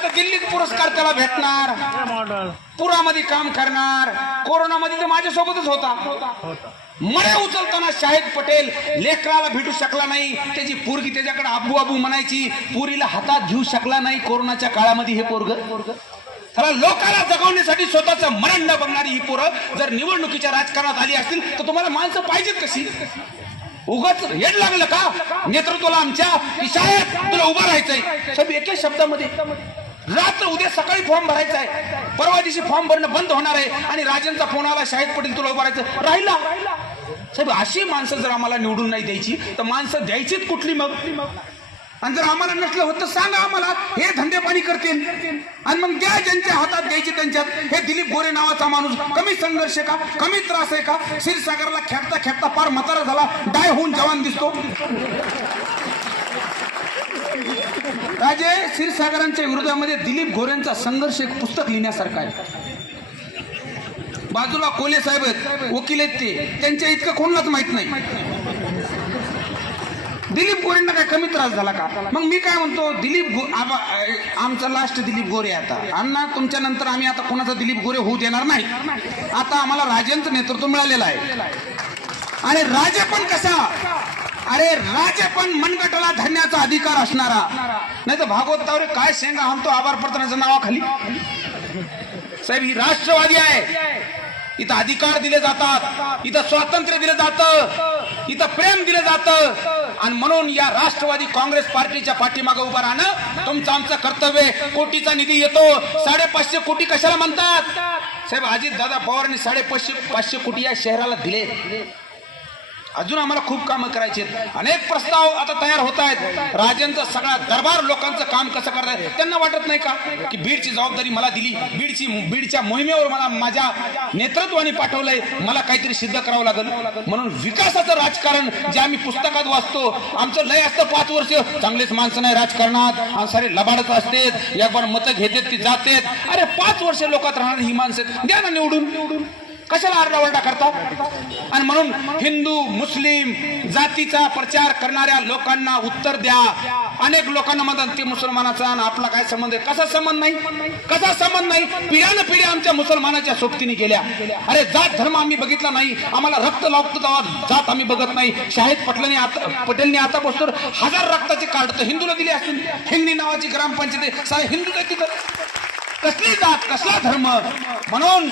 आता दिल्लीत पुरस्कार त्याला भेटणार, पुरामध्ये काम करणार, कोरोनामध्ये तर माझ्यासोबतच होता. मळे उचलताना शाहिद पटेल लेकराला भेटू शकला नाही, त्याची पोरगी त्याच्याकडे आबू आबू म्हणायची, पुरीला हातात घेऊ शकला नाही कोरोनाच्या काळामध्ये. हे पोरग त्याला लोकांना जगवण्यासाठी स्वतःचं मरण न बघणारी ही पोरं जर निवडणुकीच्या राजकारणात आली असतील तर तुम्हाला माणसं पाहिजेत कशी? उगाच हेड लागलं का नेतृत्वाला आमच्या की शायद तुला उभं राहायचंय? सब एके शब्दामध्ये रात्र उद्या सकाळी फॉर्म भरायचा आहे, परवा दिवशी फॉर्म भरणं बंद होणार आहे आणि राजांचा फोन आला शाहिद पटेल तुला उभं राहायचं, राहिला. साहेब अशी माणसं जर आम्हाला निवडून नाही द्यायची तर माणसं द्यायचीच कुठली मग? आणि जर आम्हाला नसलं होत तर सांगा आम्हाला, हे धंदे पाणी करतील आणि मग द्या ज्यांच्या हातात द्यायची त्यांच्यात. हे दिलीप गोरे नावाचा माणूस कमी संघर्ष का, कमी त्रास आहे का? क्षीरसागरला खेळता खेळता फार म्हातारा झाला, डाय होऊन जवान दिसतो. राजे क्षीरसागरांच्या विरोधामध्ये दिलीप गोरेंचा संघर्ष एक पुस्तक लिहिण्यासारखं आहे. बाजूला कोले साहेब आहेत, वकील आहेत, ते त्यांच्या इतकं कोणालाच माहित नाही. दिलीप गोरेंना काय कमी त्रास झाला का? मग मी काय म्हणतो, आमचा लास्ट दिलीप गोरे आता अण्णा, तुमच्या नंतर आम्ही आता कोणाचा दिलीप गोरे होऊ देणार नाही. आता आम्हाला राजेंचं नेतृत्व मिळालेलं आहे. आणि राजे पण कसा, अरे राजे पण मनगटाला धरण्याचा अधिकार असणारा, नाही तर भागवतावर काय शेंगा आणतो आभार प्रतानाच्या नावाखाली. साहेब ही राष्ट्रवादी आहे, इथं अधिकार दिले जातात, इथं स्वातंत्र्य दिलं जातं, इथं प्रेम दिलं जातं. आणि म्हणून या राष्ट्रवादी काँग्रेस पार्टीच्या पाठीमागे उभं राहणं तुमचं आमचं कर्तव्य. कोटीचा निधी येतो, 550 कोटी कशाला म्हणतात? साहेब अजित दादा पवारांनी 550 कोटी या शहराला दिले. अजून आम्हाला खूप कामं करायची आहेत. अनेक प्रस्ताव आता तयार होत आहेत. राजेंचा सगळा दरबार लोकांचं काम कसं करतायत त्यांना वाटत नाही का की बीडची जबाबदारी मला दिली, बीडच्या मोहिमेवर मला माझ्या नेतृत्वाने पाठवलंय, मला काहीतरी सिद्ध करावं लागेल. म्हणून विकासाचं राजकारण जे आम्ही पुस्तकात वाचतो, आमचं लय असतं 5 वर्ष चांगलेच माणसं नाही राजकारणात, सारे लबाडच असते, एक बार मतं घेतात ती जातेत. अरे 5 वर्ष लोकात राहणारी ही माणसं द्या ना निवडून, कशाला आरडाओरडा करता? आणि म्हणून हिंदू मुस्लिम जातीचा प्रचार करणाऱ्या लोकांना उत्तर द्या. अनेक लोकांना म्हणतात ते मुसलमानाचा आणि आपला काय संबंध आहे? कसा संबंध नाही? कसा संबंध नाही? पिढ्यानं पिढ्या आमच्या मुसलमानाच्या सोबतीने गेल्या. अरे जात धर्म आम्ही बघितला नाही, आम्हाला रक्त लावतो तेव्हा जात आम्ही बघत नाही. शाहिद पटेलने आता बसतो 1000 रक्ताचे कार्ड तर हिंदूला दिले असतील. हिंदी नावाची ग्रामपंचायत सारे हिंदू, कसली जात कसला धर्म? म्हणून